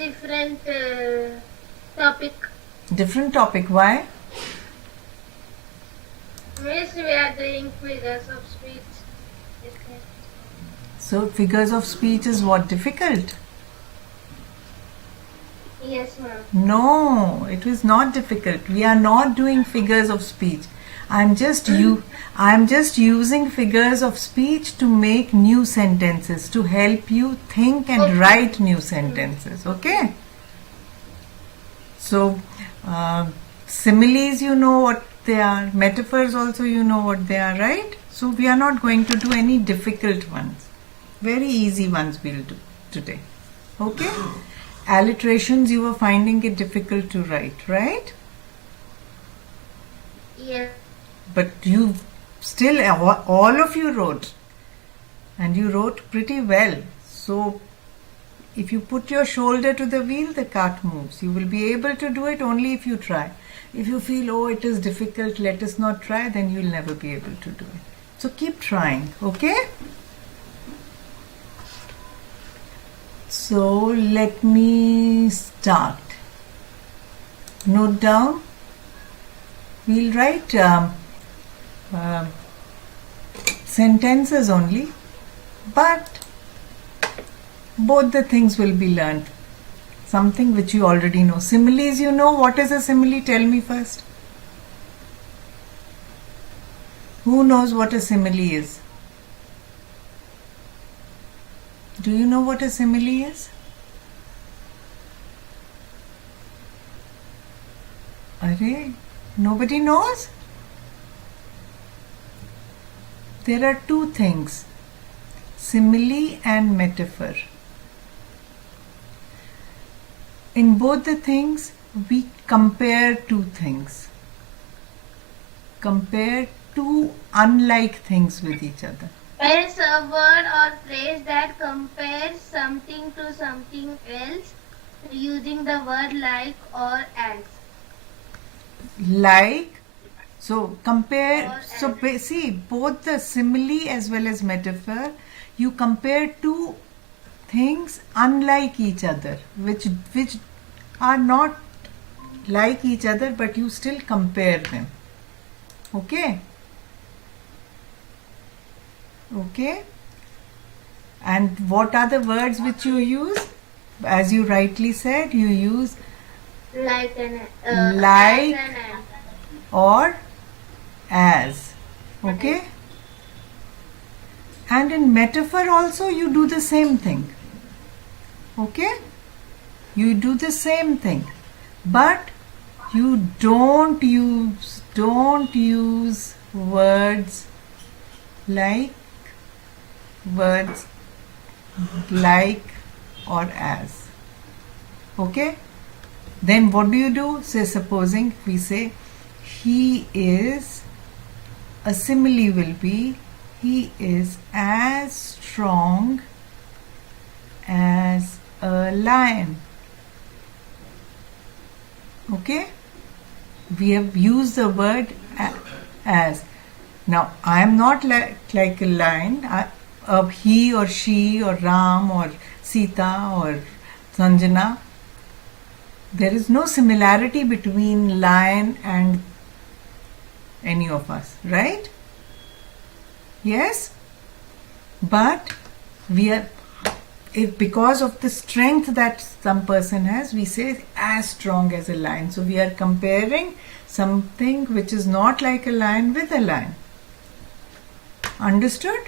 different topic. Different topic. Why? Miss, we are doing figures of speech. So figures of speech is what, difficult? Yes, ma'am. No, it was not difficult. We are not doing figures of speech. I'm just using figures of speech to make new sentences, to help you think and Okay. write new sentences. Okay? So, similes, you know what they are. Metaphors also, you know what they are, right? So we are not going to do any difficult ones. Very easy ones we'll do today. Okay? Alliterations, you were finding it difficult to write, right? Yes. But you still, all of you wrote, and you wrote pretty well. So if you put your shoulder to the wheel, the cart moves. You will be able to do it only if you try. If you feel, oh, it is difficult, let us not try, then you will never be able to do it. So keep trying, okay? So let me start. Note down. We'll write sentences only, but both the things will be learned. Something which you already know. Similes, you know. What is a simile? Tell me first. Who knows what a simile is? Do you know what a simile is? Arey, nobody knows? There are two things, simile and metaphor. In both the things, we compare two things. Compare two unlike things with each other. It's a word or phrase that compares something to something else using the word like or as. Like, so compare, Or so see, both the simile as well as metaphor, you compare two things unlike each other, which are not like each other, but you still compare them. Okay? Okay? And what are the words which you use? As you rightly said, you use Like and Like. as and as. or as. Okay? And in metaphor also you do the same thing. Okay? You do the same thing. But you don't use words like or as. Okay? Then what do? Say, supposing we say he is, a simile will be he is as strong as a lion. Okay? We have used the word as. Now, I am not like a lion. He or she or Ram or Sita or Sanjana. There is no similarity between lion and any of us, right? Yes? But we are, if because of the strength that some person has, we say as strong as a lion. So we are comparing something which is not like a lion with a lion. Understood?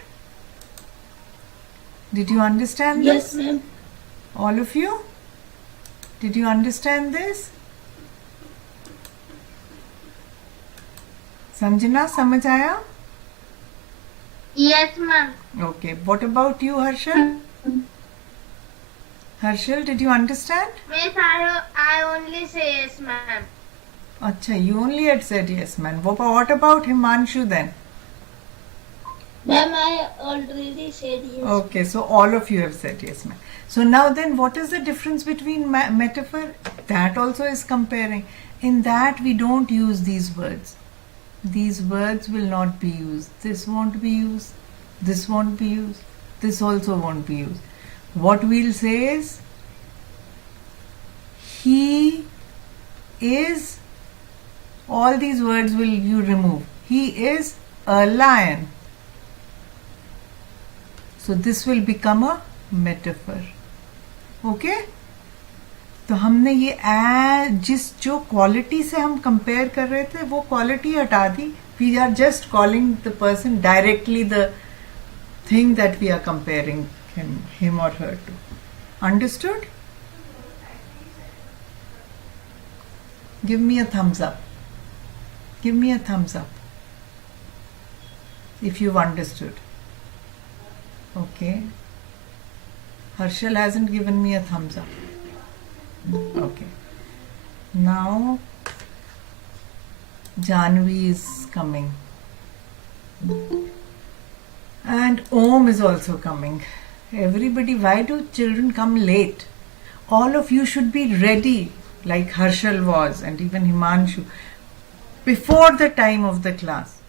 Did you understand this? Yes, ma'am. All of you? Did you understand this? Sanjana, samajh aaya? Yes, ma'am. Okay. What about you, Harshal? Harshal, did you understand? Miss, I only say yes, ma'am. Acha, you only had said yes, man. What about Himanshu then? Ma'am, I already said yes. Okay, so all of you have said yes, ma'am. So now then, what is the difference between metaphor? That also is comparing. In that, we don't use these words. These words will not be used. This won't be used. This won't be used. This also won't be used. What we'll say is, he is, all these words will you remove. He is a lion. So this will become a metaphor. Okay? तो हमने ये जिस जो quality से हम compare कर रहे थे वो क्वालिटी हटा दी. We are just calling the person directly the thing that we are comparing him or her to. Understood? Give me a thumbs up. Give me a thumbs up if you've understood. Okay. Harshal hasn't given me a thumbs up. Okay. Now Janvi is coming. And Om is also coming. Everybody, why do children come late? All of you should be ready, like Harshal was, and even Himanshu, before the time of the class,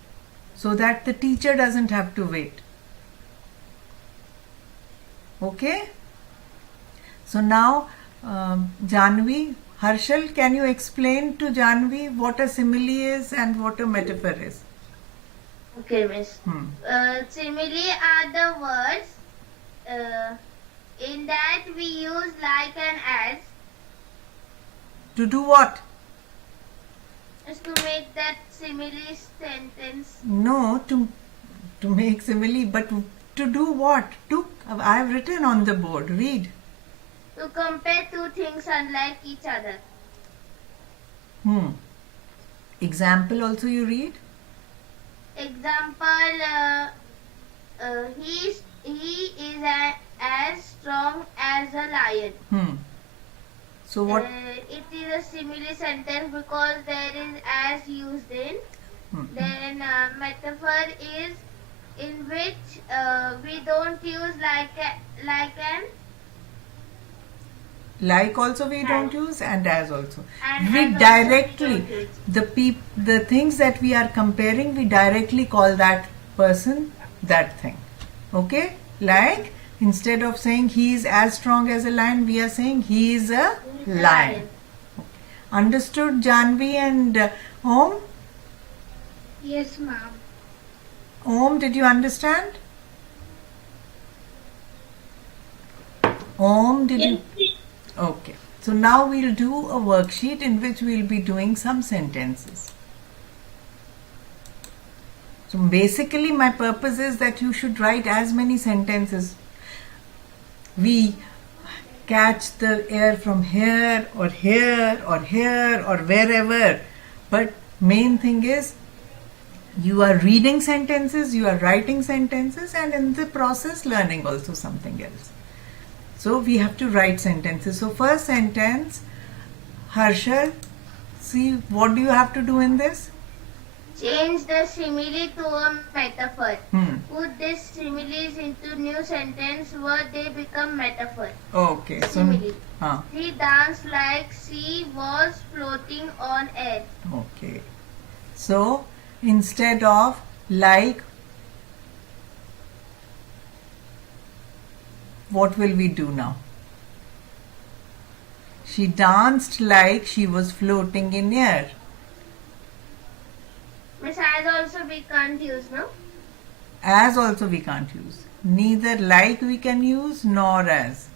so that the teacher doesn't have to wait. Okay? So now, Janvi, Harshal, can you explain to Janvi what a simile is and what a metaphor is? Okay, miss. Simile are the words in that we use like and as. To do what? Is to make that simile sentence. No, to make simile, but to do what? I have written on the board. Read. To compare two things unlike each other. Example also you read? Example, he is as strong as a lion. So what? It is a simile sentence because there is as used in. Then metaphor is in which we don't use like and. Like also we don't use, and as also. And We as also directly, we don't use. the things that we are comparing, we directly call that person that thing. Okay? Like, instead of saying he is as strong as a lion, we are saying he is a lion. Understood, Janvi and Om? Yes, ma'am. Om, did you understand? Om, did you? Okay. So now we'll do a worksheet in which we'll be doing some sentences. So basically my purpose is that you should write as many sentences. We catch the air from here or here or here or wherever. But main thing is you are reading sentences, you are writing sentences, and in the process learning also something else. So we have to write sentences. So first sentence, Harshal, see what do you have to do in this? Change the simile to a metaphor. Put these similes into new sentence where they become metaphor. Okay. So Simile. She danced like she was floating on air. Okay. So instead of like, what will we do now? She danced like she was floating in air. Miss, as also we can't use, no? As also we can't use. Neither like we can use nor as.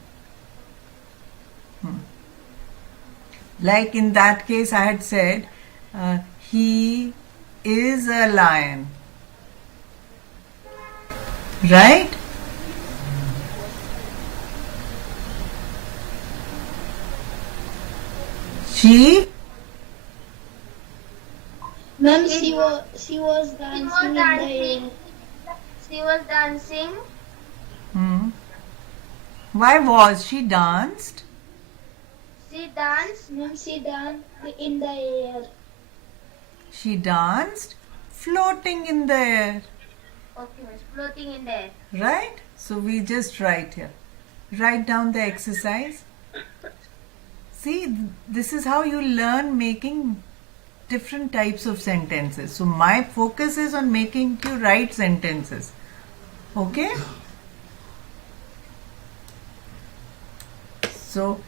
Like in that case I had said, he is a lion. Right? She Ma'am, she was dancing in the air. She was dancing. Why was she danced? She danced. Ma'am, she danced in the air. She danced floating in the air. Okay, miss, floating in the air. Right? So we just write here. Write down the exercise. See, this is how you learn making different types of sentences. So my focus is on making you write sentences. Okay? So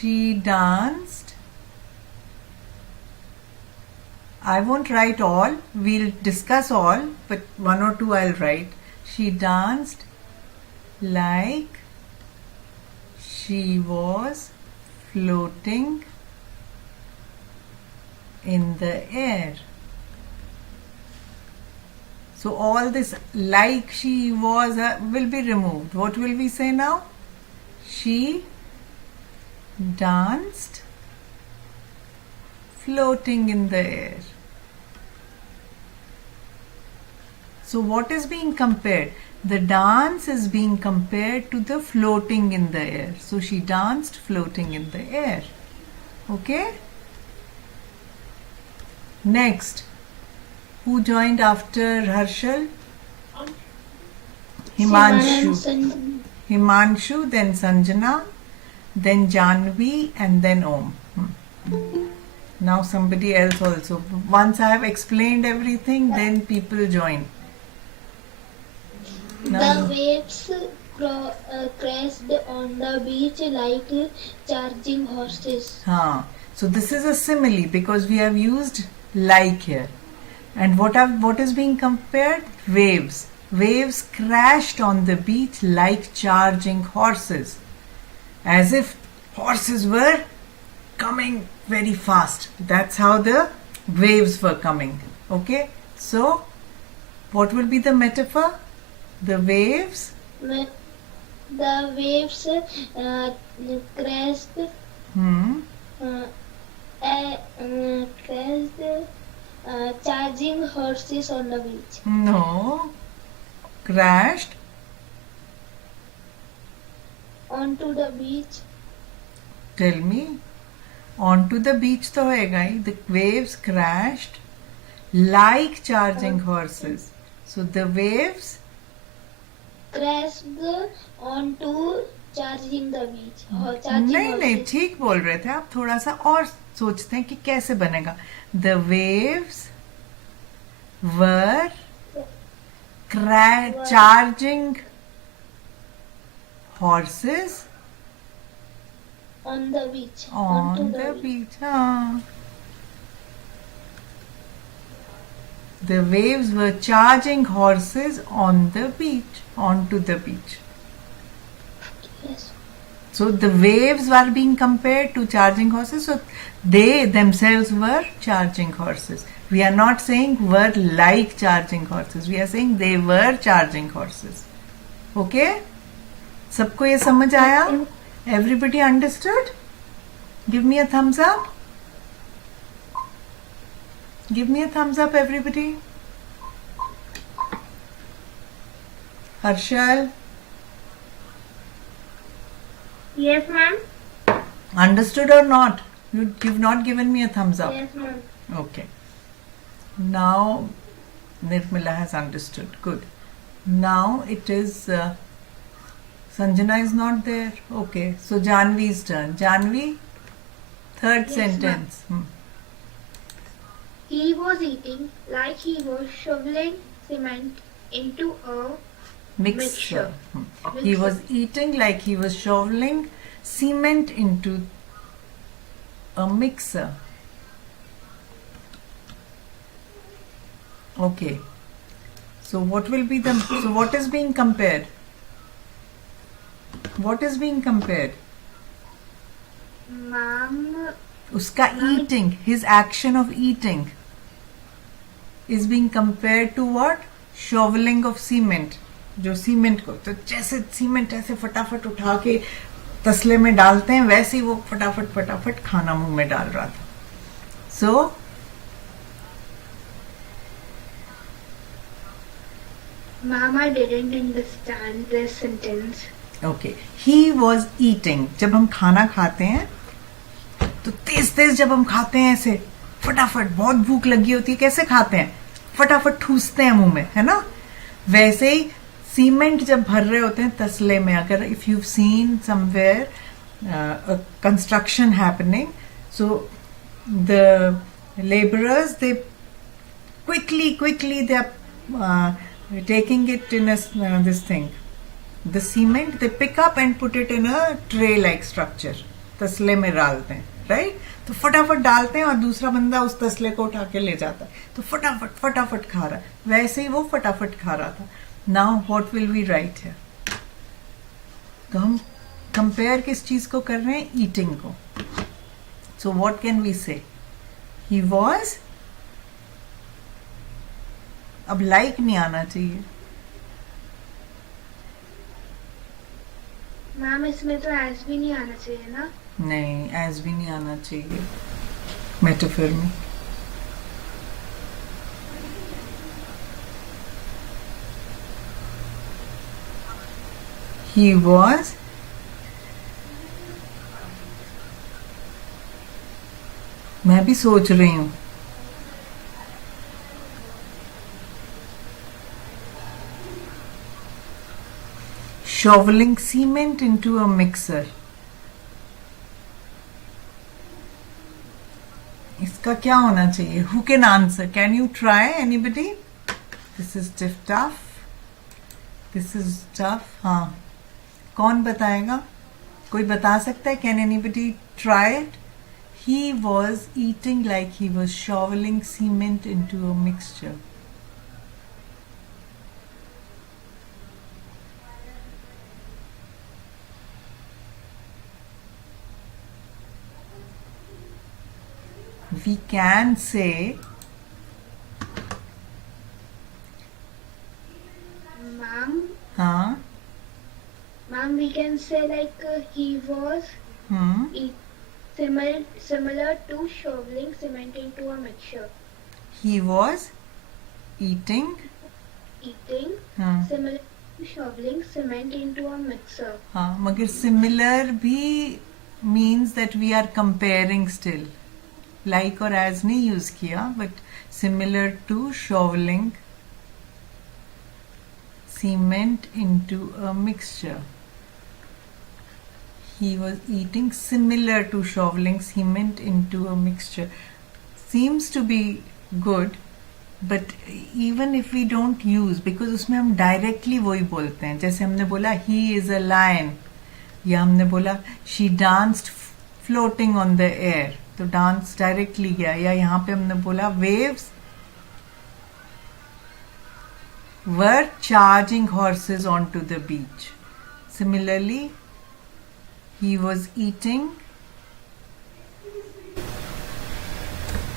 She danced. I won't write all. We'll discuss all, but one or two I'll write. She danced like she was floating in the air. So all this like she was will be removed. What will we say now? She danced floating in the air. So what is being compared? The dance is being compared to the floating in the air. So she danced floating in the air. Okay? Next, who joined after Harshal? Himanshu. Himanshu, then Sanjana, then Janvi, and then Om. Now somebody else also. Once I have explained everything, then people join. The waves crashed on the beach like charging horses. So this is a simile because we have used like here. And what is being compared? Waves. Waves crashed on the beach like charging horses. As if horses were coming very fast. That's how the waves were coming. Okay? So, what will be the metaphor? The waves? The waves crashed, charging horses on the beach. No. Crashed. Onto the beach. Tell me. Onto the beach to hoega hi. The waves crashed like charging horses. So the waves crashed onto charging the beach. नहीं ठीक बोल रहे थे आप. थोड़ा सा और सोचते हैं कि कैसे बनेगा. The waves were charging horses on the beach. On the beach. The waves were charging horses on the beach, onto the beach. Yes. So the waves were being compared to charging horses. So they themselves were charging horses. We are not saying were like charging horses. We are saying they were charging horses. Okay? सबको ये समझ आया? Everybody understood? Give me a thumbs up. Give me a thumbs up, everybody. Harshal? Yes, ma'am. Understood or not? You've not given me a thumbs up. Yes, ma'am. Okay. Now, Nirmala has understood. Good. Now it is... Sanjana is not there. Okay. So Janvi's turn. Janvi, third Yes, sentence. He was eating like he was shoveling cement into a Mixer. He was eating like he was shoveling cement into a mixer. Okay. So what will be the... So what is being compared? What is being compared? Ma'am, Uska eating, his action of eating is being compared to what? Shoveling of cement. जो cement को तो जैसे cement ऐसे फटाफट उठा के तसले में डालते हैं वैसे ही वो फटाफट फटाफट खाना मुंह में डाल रहा था. So Mama didn't understand this sentence. Okay. He was eating. जब हम खाना खाते हैं तो तेज तेज जब हम खाते हैं ऐसे फटाफट बहुत भूख लगी होती है कैसे खाते हैं फटाफट ठूसते हैं मुंह में है ना वैसे ही सीमेंट जब भर रहे होते हैं तसले में अगर if you seen somewhere construction happening so the laborers they quickly they are taking it in a this thing the cement they pick up and put it in a tray like structure तसले में डालते हैं, right? तो फटाफट डालते हैं और दूसरा बंदा उस तसले को उठा के ले जाता है, तो फटाफट फटाफट खा रहा है। वैसे ही वो फटाफट खा रहा था। Now what will we write है? तो हम कंपेयर किस चीज को कर रहे हैं? ईटिंग को। सो व्हाट कैन वी से? ही वॉज, अब लाइक नहीं आना चाहिए। मैम इसमें तो एज भी नहीं आना चाहिए ना? नहीं, एज भी नहीं आना चाहिए मेटाफर में। He was मैं भी सोच रही हूं। shoveling cement into a mixer, इसका क्या होना चाहिए? Who can answer? Can you try? Anybody? This is tough. This is tough. हाँ, कौन बताएगा? कोई बता सकता है? Can anybody try it? He was eating like he was shoveling cement into a mixture. We can say, Ma'am, हाँ, ma'am, we can say like he was similar to shoveling cement into a mixture. he was eating, हाँ, Similar to shoveling cement into a mixer. हाँ, मगर similar भी means that we are comparing still. Like और as नहीं use किया, but similar to shoveling cement into a mixture. He was eating similar to shoveling cement into a mixture. Seems to be good, but even if we don't use, because उसमें हम directly वही बोलते हैं। जैसे हमने बोला he is a lion, या हमने बोला she danced floating on the air, तो डांस डायरेक्टली गया। या यहाँ पे हमने बोला waves were charging horses onto the beach. Similarly, he was eating,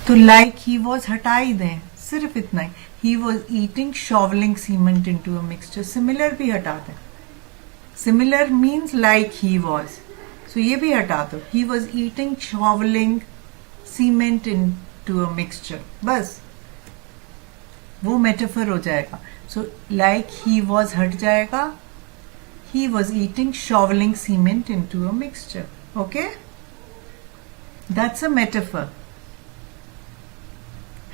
तो like he was हटा ही दें, सिर्फ इतना ही। He was eating shoveling cement into a mixture. Similar भी हटा दें। Similar means like he was. So ये भी हटा दो। He was eating shoveling cement into a mixture. बस वो metaphor हो जाएगा। So like he was हट जाएगा। He was eating shoveling cement into a mixture. Okay? That's a metaphor.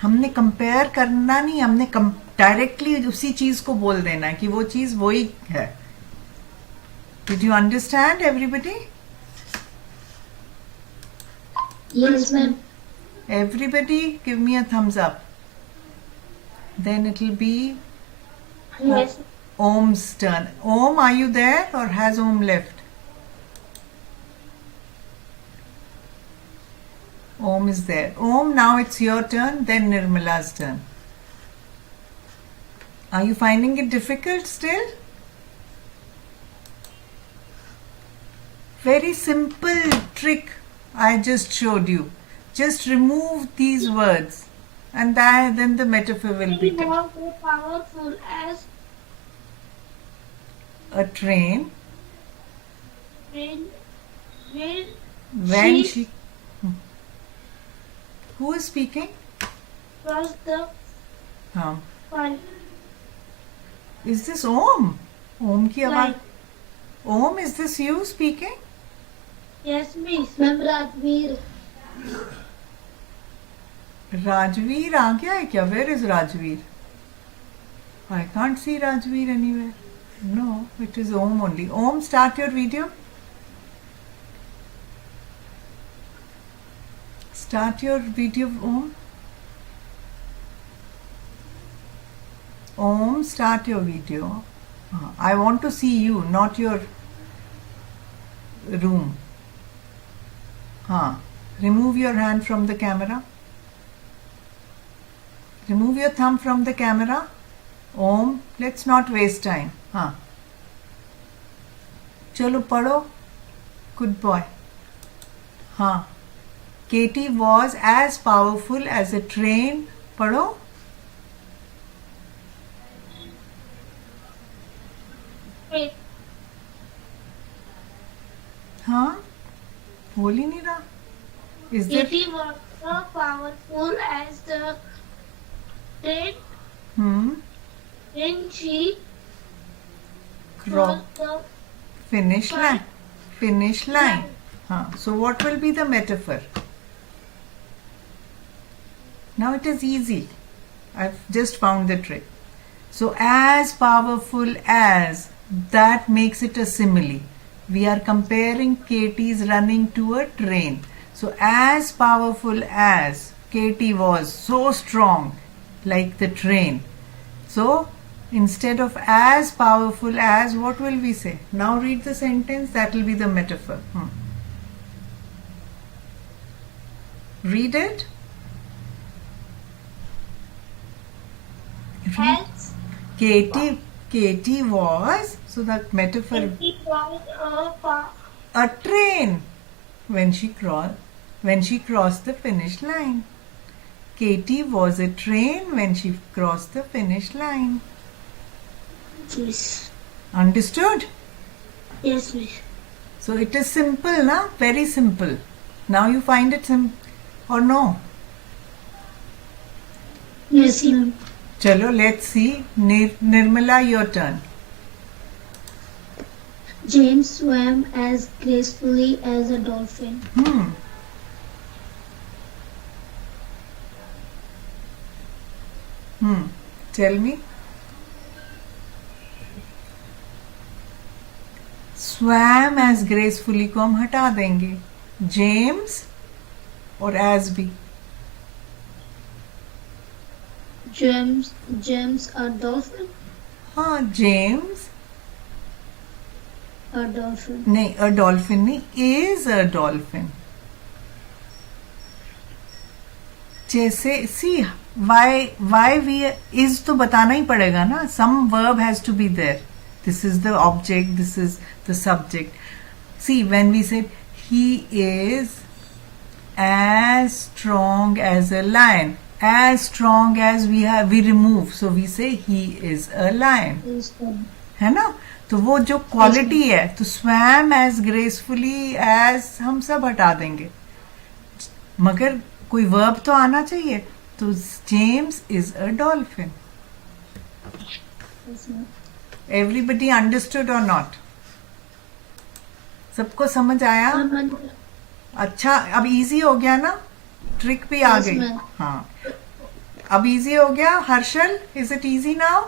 हमने कंपेयर करना नहीं, हमने डायरेक्टली उसी चीज को बोल देना है कि वो चीज वही है। Did you understand, everybody? Yes, ma'am. Everybody, give me a thumbs up. Then it'll be Yes. Om's turn. Om, are you there or has Om left? Om is there. Om, now it's your turn, then Nirmala's turn. Are you finding it difficult still? Very simple trick I just showed you. Just remove these words and then the metaphor will be Not so powerful as a train. when She who is speaking? was the हाँ. fun. Is this Om? Om की आवाज. Like, Om, is this you speaking? yes, miss. Ma'am, Rajveer. Rajveer आ गया है क्या? Where is Rajveer? I can't see Rajveer anywhere. No, it is Om only. Om, start your video. Start your video, Om. Om, start your video. I want to see you, not your room. हाँ, remove your hand from the camera. Remove your thumb from the camera. Om, let's not waste time. हाँ, चलो पढ़ो. Good boy. हाँ, Katie was as powerful as a train. पढ़ो. हाँ, बोल ही नहीं रहा. Is there? Katie was so powerful as the train when she crossed the Finish line. Finish line. हाँ, so what will be the metaphor? Now it is easy. I've just found the trick. So as powerful as, that makes it a simile. We are comparing Katie's running to a train. So as powerful as, Katie was so strong like the train. So instead of as powerful as, what will we say? Now read the sentence, that will be the metaphor. Read it. as Katie was, so the metaphor, Katie was a train when she crossed the finish line. Katie was a train when she crossed the finish line. Miss. Understood? Yes, Miss. So it is simple, na? Very simple. Now you find it simple or no? Yes, ma'am. Chalo, let's see. Nirmala, your turn. James swam as gracefully as a dolphin. Tell me. Swam as gracefully को हम हटा देंगे. James और as भी. James a dolphin. हाँ, James. A dolphin. नहीं, a dolphin नहीं, is a dolphin. जैसे see why we is तो बताना ही पड़ेगा ना. Some verb has to be there. This is the object, this is the subject. See, when we said he is as strong as a lion, as strong as we remove, so we say he is a lion. है ना? तो वो जो quality है, तो swam as gracefully as हम सब हटा देंगे, मगर कोई वर्ब तो आना चाहिए. तो James is a dolphin. Everybody understood or not? सबको समझ आया? अच्छा, अब इजी हो गया ना? ट्रिक भी आ गई. हाँ, अब इजी हो गया. Harshal, is it easy now?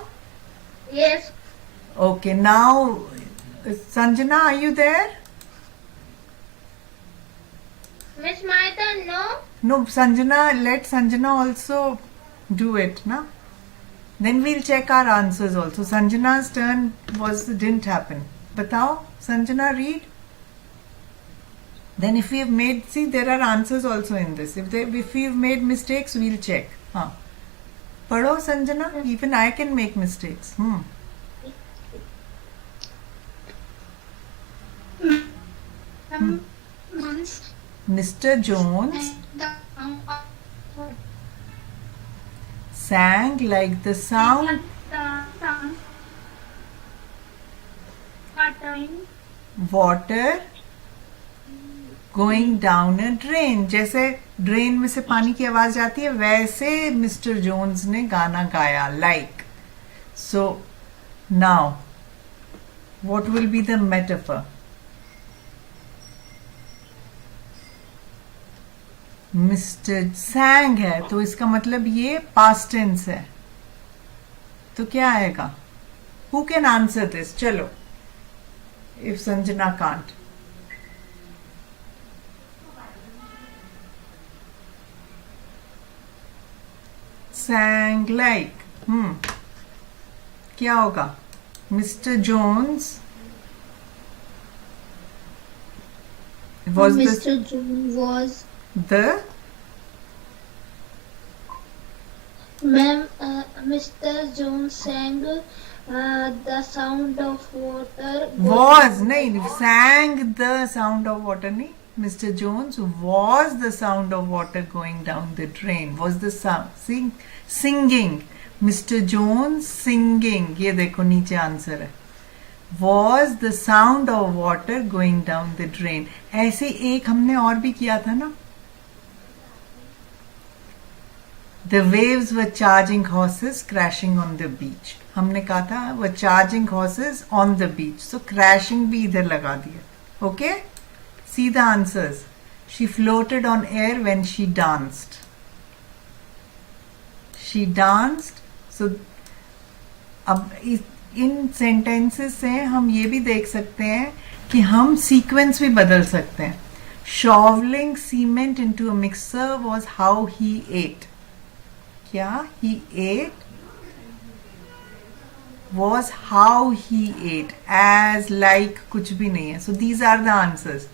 Yes. Okay, now Sanjana, are you there? Miss Maita, no? No, Sanjana, let Sanjana also do it, na? Then we'll check our answers also. Sanjana's turn didn't happen. Batao, Sanjana, read. Then if we have made, see, there are answers also in this. If we've made mistakes, we'll check. हाँ. पढ़ो Sanjana, even I can make mistakes. Mr. Jones sang like the sound water going down a drain. जैसे drain में से पानी की आवाज आती है, वैसे मिस्टर जोन्स ने गाना गाया. Like. So now what will be the metaphor? Mister sang है, तो इसका मतलब ये past tense है. तो क्या आएगा? Who can answer this? चलो, if Sanjana can't. Sang like. क्या होगा? Mr. Jones Was Mr. Jones was. the Ma'am, Mr. Jones sang the sound of water. was nahi sang the sound of water nahi. Mr. Jones was the sound of water going down the drain. Was the sound singing. Mr. Jones singing. ये देखो नीचे answer है. Was the sound of water going down the drain. ऐसे एक हमने और भी किया था ना. The waves were charging horses crashing on the beach. हमने कहा था were charging horses on the beach. So crashing भी इधर लगा दिया. Okay? See the answers. She floated on air when she danced. She danced. So अब इन sentences से हम ये भी देख सकते हैं कि हम sequence भी बदल सकते हैं. Shoveling cement into a mixer was how he ate. क्या he ate was how he ate. As, like कुछ भी नहीं है. So these are the answers.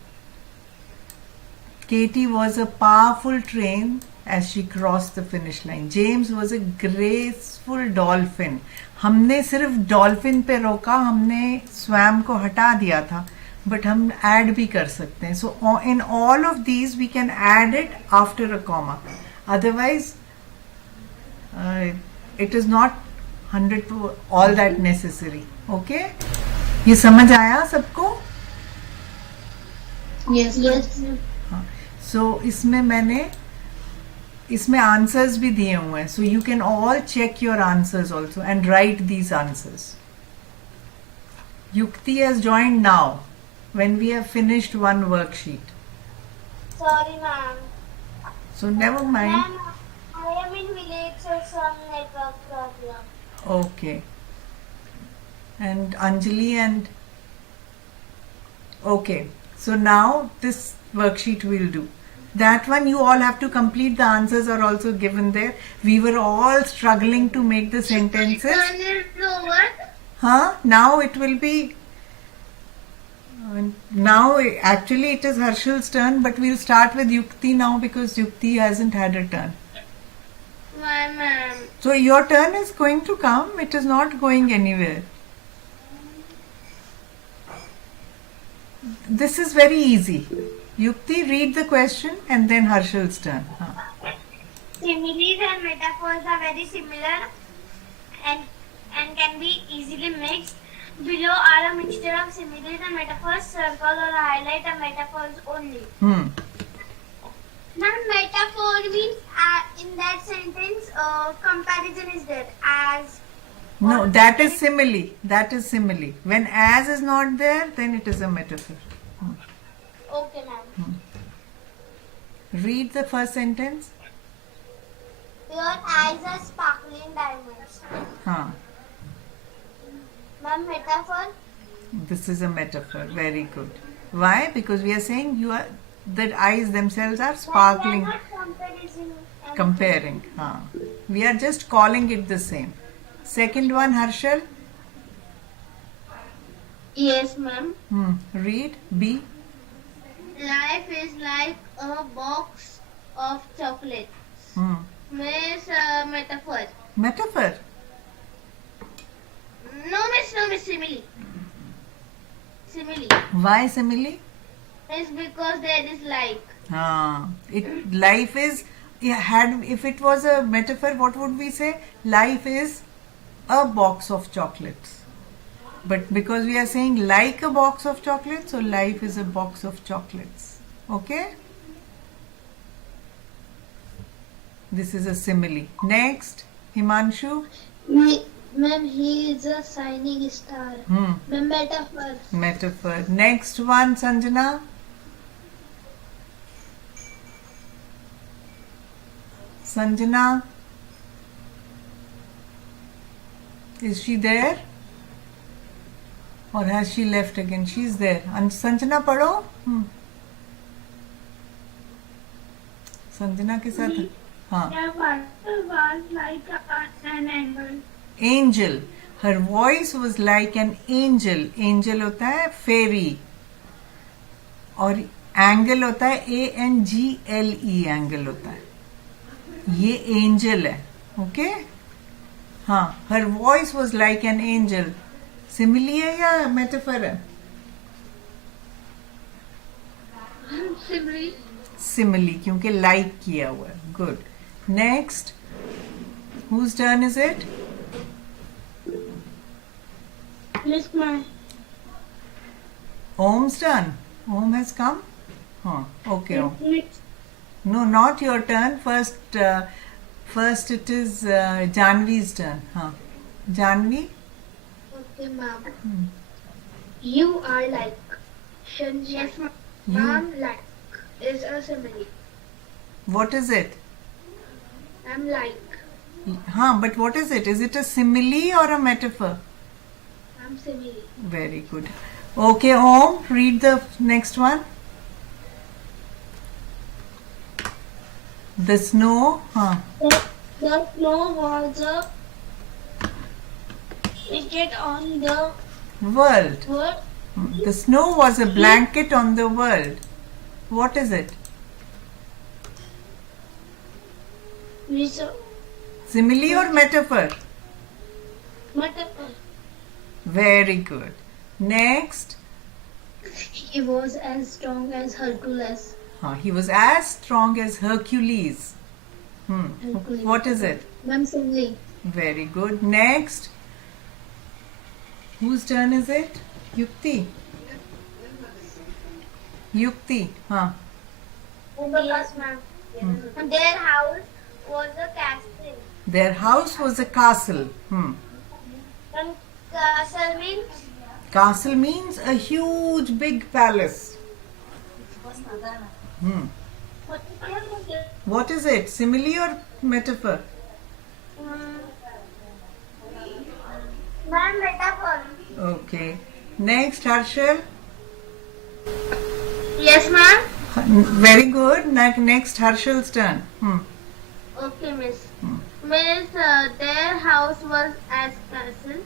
Katie was a powerful train as she crossed the finish line. James was a graceful dolphin. हमने सिर्फ dolphin पे रोका, हमने स्वैम को हटा दिया था, बट हम ऐड भी कर सकते हैं. So in all of these we can add it after a comma. Otherwise it is not 100 all that necessary. Okay, ये समझ आया सबको? Yes. सो इसमें आंसर्स भी दिए हुए हैं. So you can all check your answers also and write these answers. Yukti has joined now when we have finished one worksheet. Sorry, ma'am. So never mind. Ma'am, I am in village, so some network problem. Okay. And Anjali and okay. So now this worksheet we'll do. That one you all have to complete. The answers are also given there. We were all struggling to make the sentences. Turn it over. Huh? Now it will be. Now actually it is Harshal's turn, but we'll start with Yukti now because Yukti hasn't had a turn. My ma'am. So your turn is going to come. It is not going anywhere. This is very easy. Yukti, read the question and then Harshal's turn. Similes and metaphors are very similar and can be easily mixed. Below are a mixture of similes and metaphors. Circle or highlight the metaphors only. Now, metaphor means in that sentence, comparison is there. As No, that is simile. That is simile. When as is not there, then it is a metaphor. okay, ma'am. Read the first sentence. Your eyes are sparkling diamonds. Huh. Ma'am, metaphor. This is a metaphor. Very good. Why? Because we are saying the eyes themselves are sparkling. We are not comparison. Comparing. Huh. We are just calling it the same. Second one, Harshal. Yes, ma'am. Read. B. Life is like a box of chocolates. Miss metaphor. Metaphor. No, miss, simile. Simile. Why simile? It's because there is like. Life is, if it was a metaphor, what would we say? Life is a box of chocolates. But because we are saying like a box of chocolates, so life is a box of chocolates. Okay? This is a simile. Next, Himanshu. Ma'am, he is a shining star. Ma'am, metaphor. Metaphor. Next one, Sanjana. Sanjana. Is she there? Or has she left again? She's there. And Sanjana पढ़ो. संजना के साथ. हाँ. The water was like an angel. Angel. Her voice was like an angel. Angel होता है fairy. और angle होता है ANGLE angle होता है. ये एंजल है. ओके. हाँ, her voice was like an angel. Simile है या मेटाफर है? Simile. सिमिली, क्योंकि लाइक किया हुआ है. Good. Next, whose turn is it? Miss ma'am. Om's turn. Om has come. Huh. Okay. Om. Next. No, not your turn. First it is Janvi's turn. Huh. Janvi. Okay, ma'am. You are like. Yes, ma'am. You. Ma'am, like is a simile. What is it? I'm like. Huh. But what is it? Is it a simile or a metaphor? I'm simile. Very good. Okay, Om. Read the next one. The snow. Huh. The snow was a blanket on the World. world. The snow was a blanket on the world. What is it? Which Simile or metaphor? metaphor. Very good. Next. He was as strong as Hercules. He was as strong as Hercules. Hercules. What is it? Ma'am, simile. Very good. Next. Whose turn is it? Yukti. Yukti. Huh. Yes, ma'am. Their house was a castle. Their house was a castle. And castle means Castle means a huge big palace. What is it? Simile or metaphor? ma'am, metaphor. Okay. Next, Harshal. Yes, ma'am. Very good. Next, Harshal's turn. Okay, miss. Miss, their house was as castle.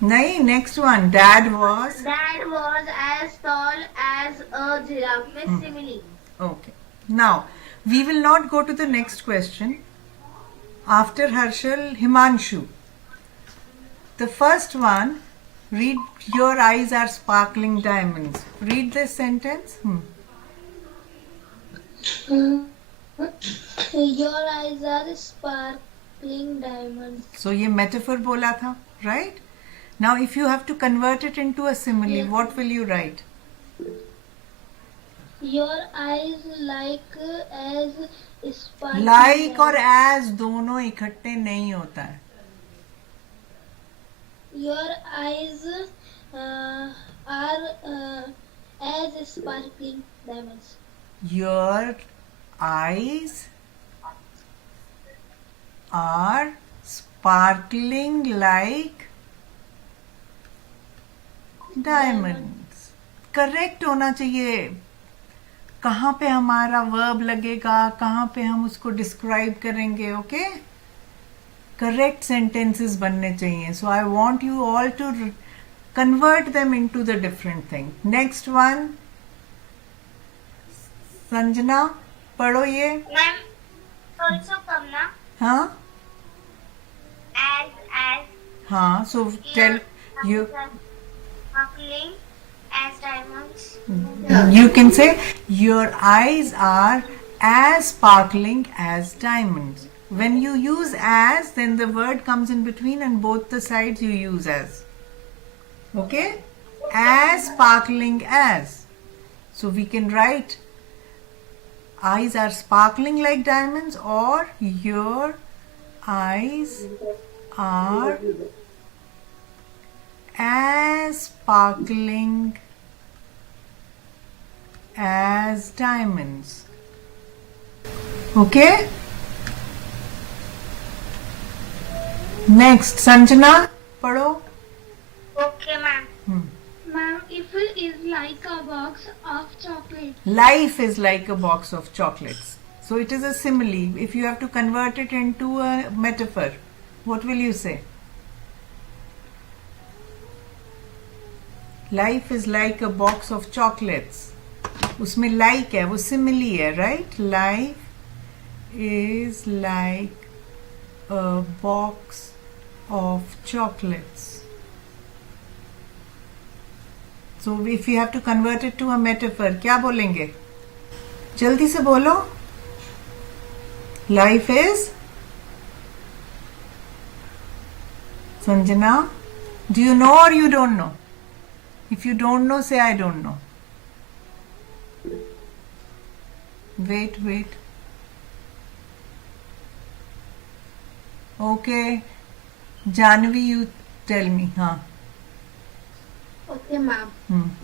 Nahi, next one. Dad was. Dad was as tall as a giraffe. Miss, simile. Okay. Now, we will not go to the next question. After Harshal, Himanshu. The first one, read, your eyes are sparkling diamonds. Read this sentence. Your eyes are sparkling diamonds. So, ये metaphor बोला था, right? Now, if you have to convert it into a simile, what will you write? Your eyes like as sparkling. Like और as दोनों इकट्ठे नहीं होता है. Your eyes are as sparkling diamonds. Your eyes are sparkling like diamonds. Correct होना चाहिए. कहाँ पे हमारा verb लगेगा, कहाँ पे हम उसको describe करेंगे, okay? Correct sentences बनने चाहिए. So I want you all to convert them into the different thing. Next one. Sanjana, पढ़ो ये. Ma'am, also come na. हाँ. As हाँ. So tell you. sparkling as diamonds. You can say your eyes are as sparkling as diamonds. When you use as, then the word comes in between and both the sides you use as. Okay? As sparkling as. So we can write eyes are sparkling like diamonds or your eyes are as sparkling as diamonds. Okay? Next, Sanjana, पढ़ो. Okay, ma'am. Ma'am, if it is like a box of chocolate. Life is like a box of chocolates. So it is a simile. If you have to convert it into a metaphor, what will you say? Life is like a box of chocolates. उसमें like है, वो simile है, right? Life is like a box of chocolates. So if you have to convert it to a metaphor, क्या बोलेंगे? जल्दी से बोलो. Life is. Sanjana, do you know or you don't know? If you don't know, say I don't know. Wait. Okay. Janvi, you tell me. Huh? Okay, ma'am.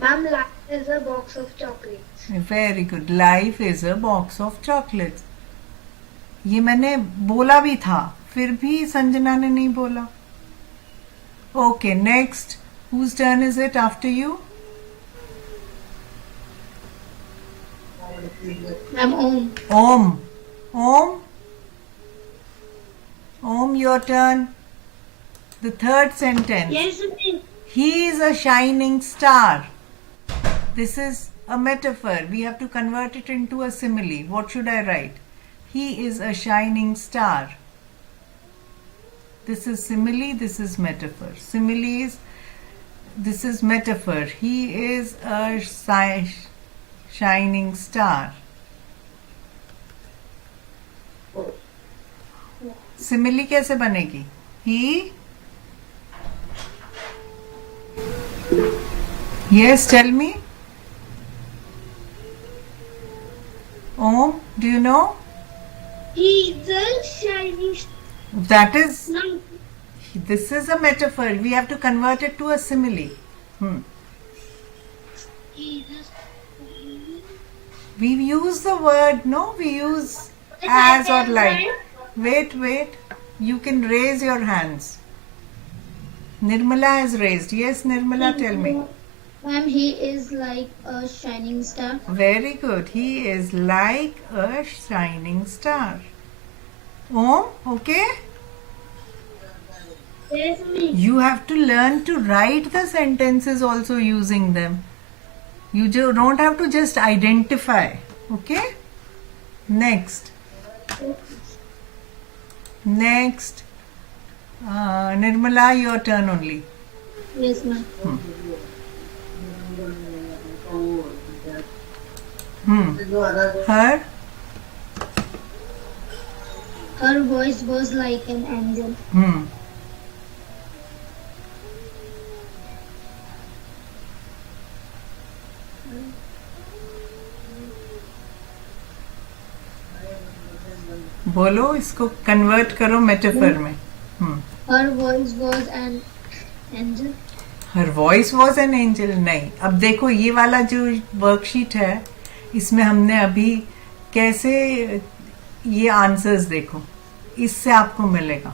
Ma'am, life is a box of chocolates. Very good. Life is a box of chocolates. ये मैंने बोला भी था, फिर भी संजना ने नहीं बोला. Okay, next. Whose turn is it after you? Ma'am, Om, your turn. The third sentence. Yes, ma'am. He is a shining star. This is a metaphor. We have to convert it into a simile. What should I write? He is a shining star. This is simile, this is metaphor. Simile is, this is metaphor. He is a shining star. Simile कैसे बनेगी? He. Yes, tell me. Om, do you know? He's a shining star. That is, No. this is a metaphor. We have to convert it to a simile. He's We use the word, no? We use as or like. Wait. You can raise your hands. Nirmala has raised. Yes, Nirmala, tell me. Ma'am, he is like a shining star. Very good. He is like a shining star. Om, okay? Yes, ma'am. You have to learn to write the sentences also using them. You don't have to just identify. Okay? Next. Nirmala, your turn only. Yes, ma'am. Her. Her voice was like an angel. बोलो, इसको convert करो metaphor में. Her voice was an angel. Her voice was an angel. नहीं, अब देखो ये वाला जो वर्कशीट है, इसमें हमने अभी कैसे ये आंसर्स देखो, इससे आपको मिलेगा.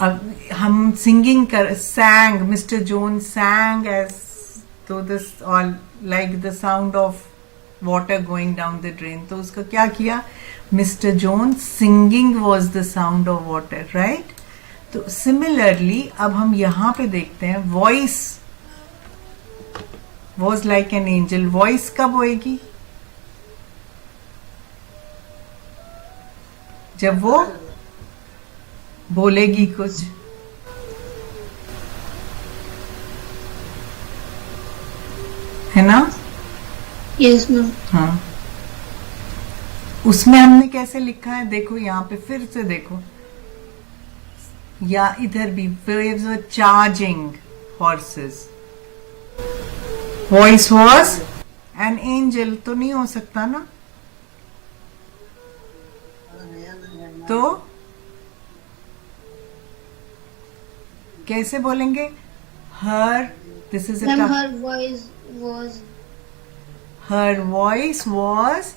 अब हम सिंगिंग कर sang, Mr Jones sang as though this all like the sound of water going down the drain. तो उसका क्या किया? Mr Jones singing was the sound of water, right? तो सिमिलरली अब हम यहां पे देखते हैं, voice was like an angel. Voice कब होएगी? जब वो बोलेगी कुछ. है ना? Yes, ma'am. हाँ. उसमें हमने कैसे लिखा है? देखो यहाँ पे फिर से देखो, या इधर भी waves were charging horses. Voice was an angel. तो नहीं हो सकता ना? तो कैसे बोलेंगे? Her, this is a Ma'am, tough. her voice was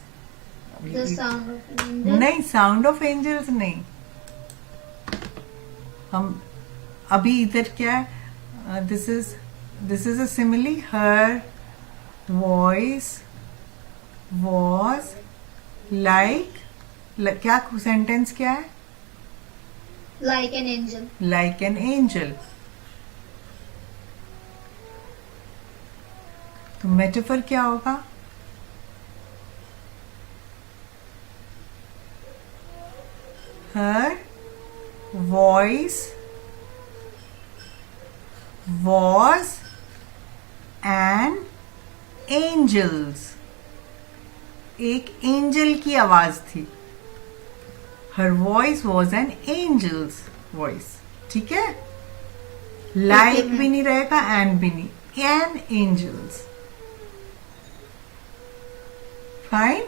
The the sound of an angel. नहीं, साउंड ऑफ एंजल्स नहीं. हम अभी इधर क्या है? This is a simile. Her voice was like, क्या सेंटेंस क्या है? Like an angel. Like an angel. तो मेटाफर क्या होगा? Her voice was an angel's. एक एंजल की आवाज थी. Her voice was an angel's voice. ठीक है? Like भी नहीं रहेगा, and भी नहीं. An angel's. Fine?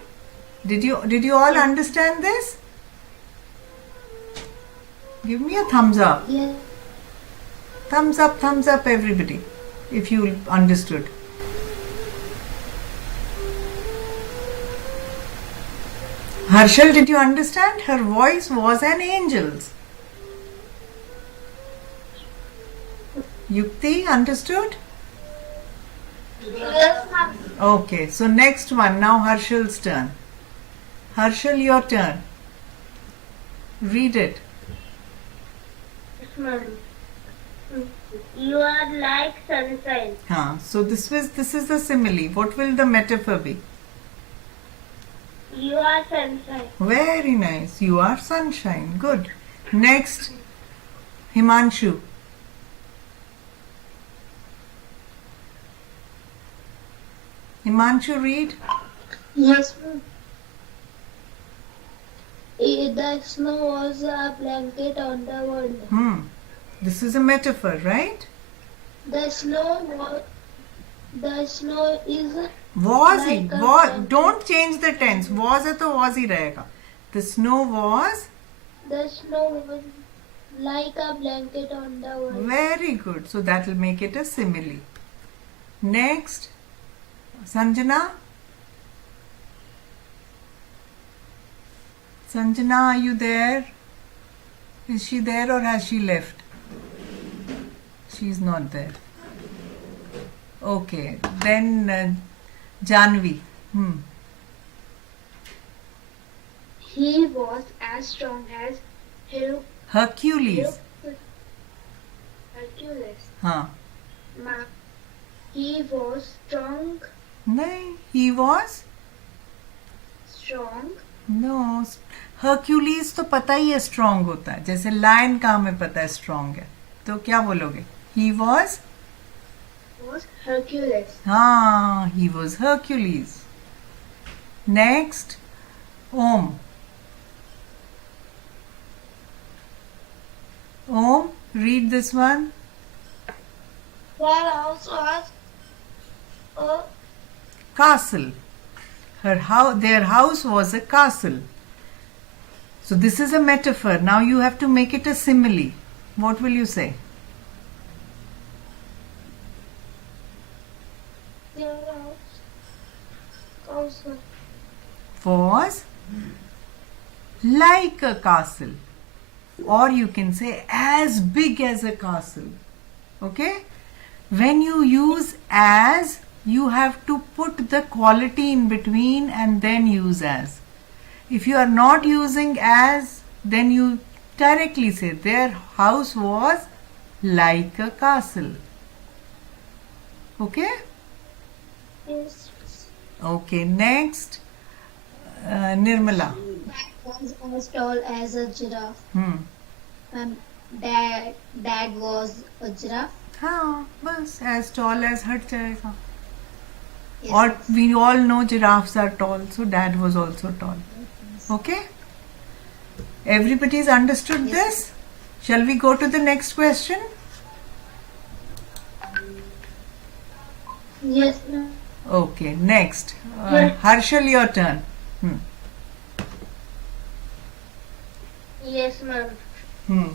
Did you all understand this? Give me a thumbs up. Yes. Thumbs up, everybody, if you understood. Harshal, did you understand? Her voice was an angel's. Yukti, understood? Yes, ma'am. Okay, so next one. Now Harshal's turn. Harshal, your turn. Read it. Yes, ma'am. You are like sunshine. So this is the simile. What will the metaphor be? You are sunshine. Very nice. You are sunshine. Good. Next, Himanshu. Himanshu, read. Yes, ma'am. The snow was a blanket on the world. This is a metaphor, right? The snow is Was like he? a Was, blanket. don't change the tense. Was है तो was ही रहेगा. The snow was. The snow was like a blanket on the world. Very good. So that will make it a simile. Next, Sanjana. Sanjana, are you there? Is she there or has she left? She's not there. Okay. Then Janvi. He was as strong as Hercules. Hercules. हाँ. He was strong. नहीं, he was. Strong. No. Hercules तो पता ही है strong होता है. जैसे lion का हमें पता है strong है. तो क्या बोलोगे? He was Hercules. he was Hercules. Next, Om. Om, read this one. Their house was a Castle. Their house was a castle. So this is a metaphor. Now you have to make it a simile. What will you say? their house Was like a castle, or you can say as big as a castle. Okay? When you use as, you have to put the quality in between and then use as. If you are not using as, then you directly say their house was like a castle. Okay? Yes. Okay, next, Nirmala. Was as tall as a giraffe. Dad was a giraffe. हाँ बस as tall as हट जाएगा. Yes. Or we all know giraffes are tall, so dad was also tall. Okay? Everybody's understood this? Shall we go to the next question? Yes, ma'am. Okay, next. Yes. Harshal, your turn. Yes, ma'am. Hmm.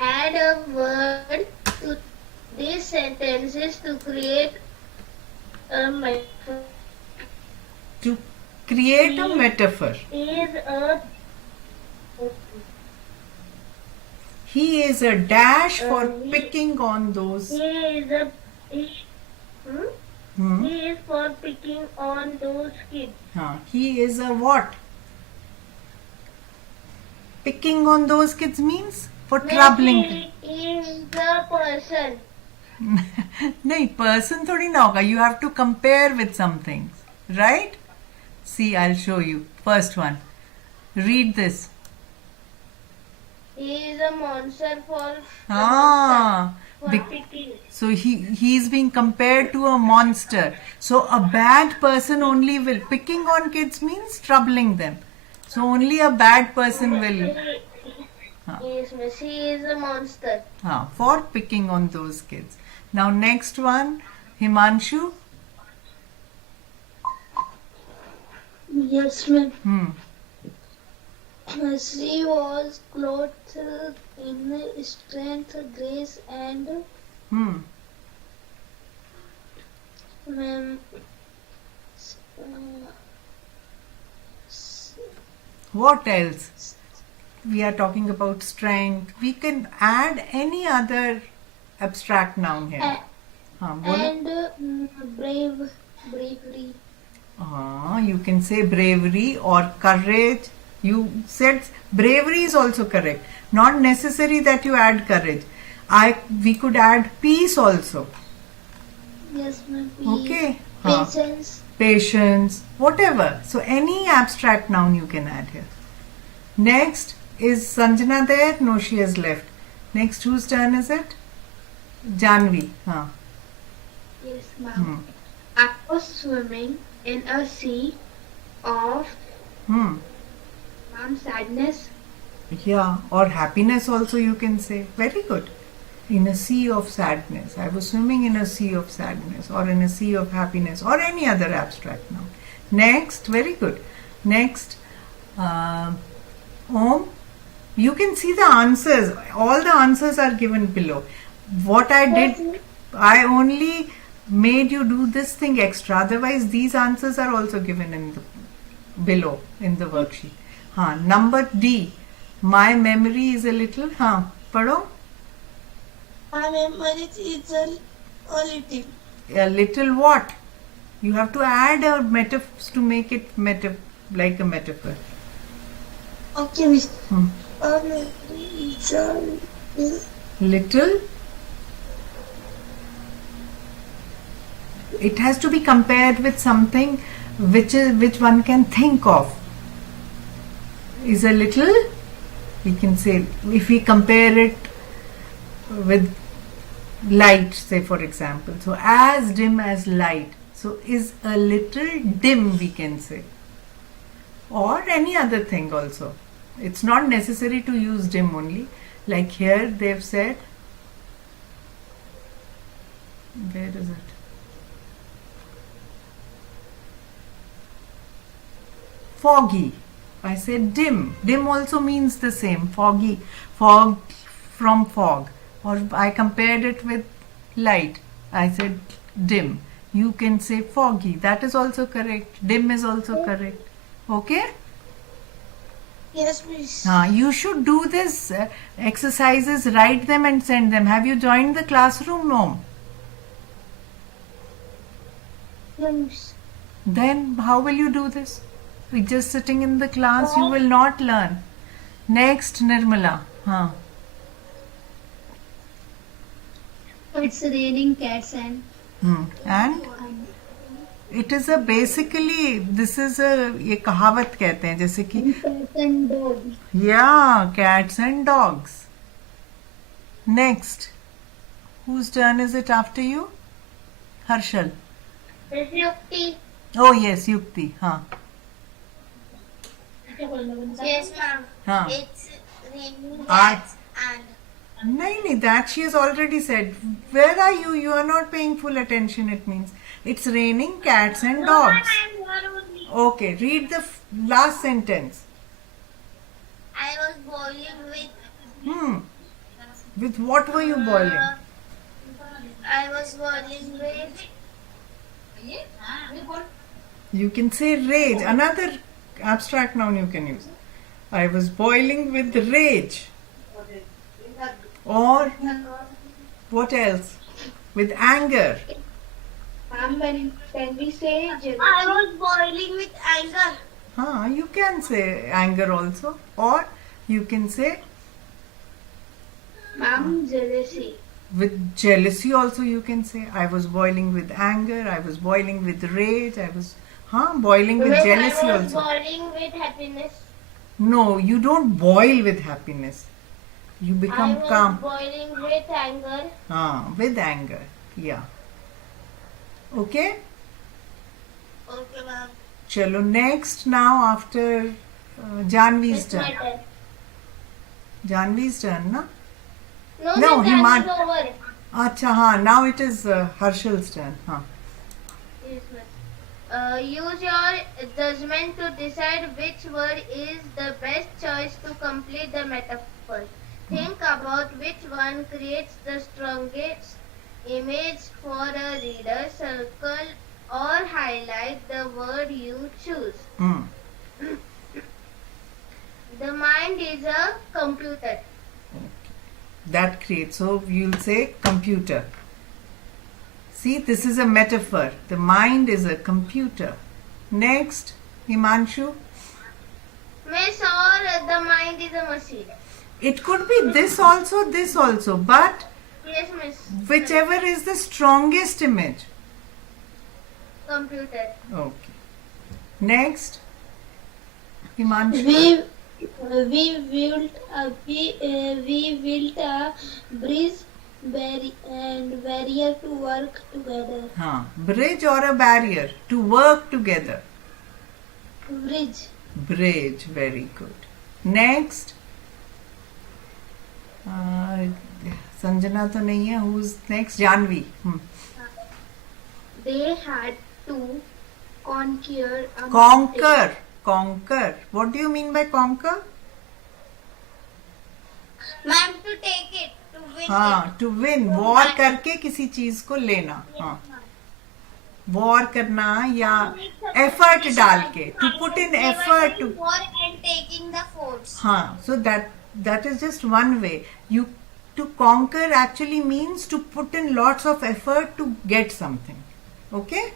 Add a word to these sentences to create a metaphor. To create a metaphor. He is a dash for picking on those. He is for picking on those kids. He is a what? Picking on those kids means for troubling them. He is the person. नहीं, person थोड़ी ना होगा. You have to compare with some things, right? See, I'll show you. First one. Read this. He is a monster for Ah, picking. so he is being compared to a monster. So a bad person only will picking on kids means troubling them. So only a bad person will Yes, miss. He is a monster. for picking on those kids. Now next one, Himanshu. Yes, ma'am. She was clothed in strength, grace, and ma'am, What else? We are talking about strength. We can add any other abstract noun here. बोलो. and bravery. You can say bravery or courage. You said bravery is also correct. Not necessary that you add courage. We could add peace also. Yes, ma'am. Okay. Patience. Patience, whatever. So any abstract noun you can add here. Next, is Sanjana there? No, she has left. Next, whose turn is it? Janvi. Yes, ma'am. I was swimming in a sea of sadness. Yeah, or happiness also you can say. Very good. In a sea of sadness. I was swimming in a sea of sadness or in a sea of happiness or any other abstract noun. Next, very good. Next, Om, you can see the answers. All the answers are given below. What I did, I only made you do this thing extra. Otherwise, these answers are also given in below in the worksheet. Number D. My memory is a little. Padho. My memory is a little. A little what? You have to add a metaphor to make it like a metaphor. Okay, miss. My memory is a Little. It has to be compared with something which one can think of. Is a little. We can say if we compare it with light, say for example. So as dim as light. So is a little dim, we can say. Or any other thing also. It's not necessary to use dim only. Like here they've said, where is it? Foggy. I said dim. Dim also means the same. Foggy. Fog from fog. Or I compared it with light. I said dim. You can say foggy. That is also correct. Dim is also correct. Okay? Yes, miss. You should do this exercises, write them and send them. Have you joined the classroom? No. Yes. Then how will you do this? With just sitting in the class, you will not learn. Next, Nirmala. It's raining cats and And it is a basically, this is a ये कहावत कहते हैं जैसे कि cats and dogs. yeah, cats and dogs. Next, whose turn is it after you? Harshal. Yukti. Oh yes, Yukti. Yes, ma'am. It's raining cats and. No, that she has already said. Where are you? You are not paying full attention, it means. It's raining cats and dogs. No, ma'am, you are only. Okay, read the last sentence. I was boiling with. With what were you boiling? I was boiling with. You can say rage. Another abstract noun you can use. I was boiling with rage. Or what else? With anger. Ma'am, when we say jealousy, I was boiling with anger. You can say anger also. Or you can say ma'am, jealousy. With jealousy also you can say, I was boiling with anger, I was boiling with rage, I was boiling with Miss, jealousy I was also. boiling with happiness. No, you don't boil with happiness. You I become was calm. boiling with anger. With anger. Yeah. Okay? Okay, ma'am. Chalo, next now after Janvi's It's my turn. turn. Janvi's turn, na? No, No, Miss, Himan- time is over. Acha, now it is Harshal's turn. Yes, miss. Use your judgment to decide which word is the best choice to complete the metaphor. Think about which one creates the strongest image for a reader. Circle or highlight the word you choose. Hmm. The mind is a computer. That creates. So you'll say computer. See, this is a metaphor. The mind is a computer. Next, Himanshu. Miss, or the mind is a machine. It could be this also, but Yes, miss. whichever is the strongest image. Computer. Okay. Next, Himanshu. We built a bridge barrier to work together. Bridge or a barrier to work together. Bridge. Bridge, very good. Next, Sanjana to nahi hai. Who's next? Janvi. They had to conquer a Conquer. Conquer. What do you mean by conquer? Ma'am, to take it, to win to win. War करके किसी चीज को लेना. War करना या effort डाल के. To put in effort to. war and taking the forts. So that is just one way. To conquer actually means to put in lots of effort to get something. Okay?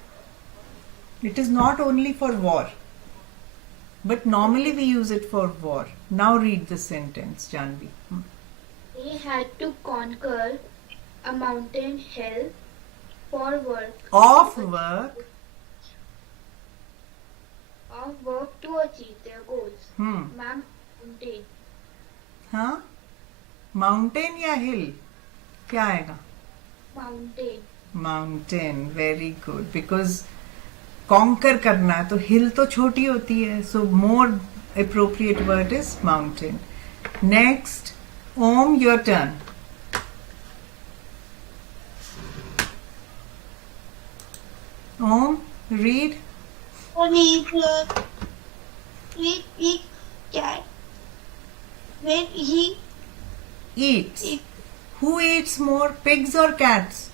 It is not only for war. But normally we use it for war. Now read the sentence, Janvi. They had to conquer a mountain hill for work. Of work. Of work to achieve their goals. Ma'am, mountain. Mountain या hill? क्या आएगा? Mountain. Mountain. Very good. Because conquer करना है तो hill तो छोटी होती है. So more appropriate word is mountain. Next, Om, your turn. Om, read. Only big cat. When he Eats. Who eats more, pigs or cats?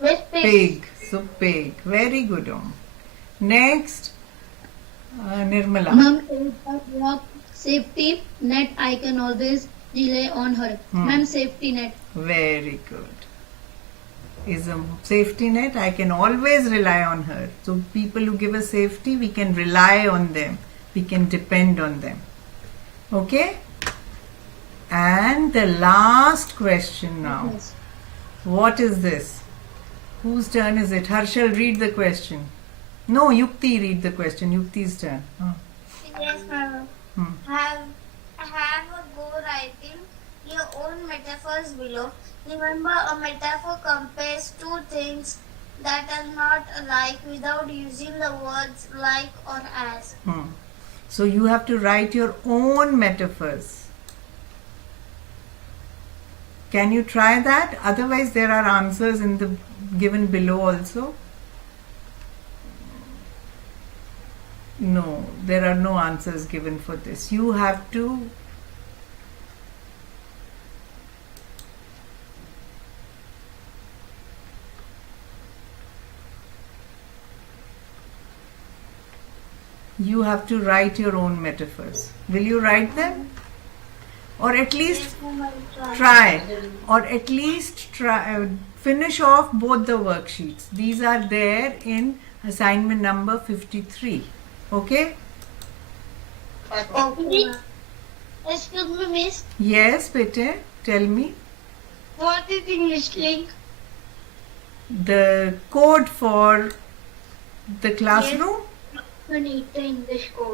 Miss Pig. So pig. Very good, Om. Next, Nirmala. Mom is a work safety net. I can always rely on her. Ma'am, safety net. Very good. Is a safety net. I can always rely on her. So people who give us safety, we can rely on them. We can depend on them. Okay? And the last question now. Yes. What is this? Whose turn is it? Harshal, read the question. No, Yukti, read the question. Yukti's turn. Yes, ma'am. Have a go writing your own metaphors below. Remember, a metaphor compares two things that are not alike without using the words like or as. So you have to write your own metaphors. Can you try that? Otherwise, there are answers in the given below also. No, there are no answers given for this. You have to write your own metaphors. Will you write them? Or at least try. Or at least try. Finish off both the worksheets. These are there in assignment number 53. Okay? Okay. Excuse me, miss. Yes, bete. tell me? What is English link? The code for the classroom? Beneath the English code.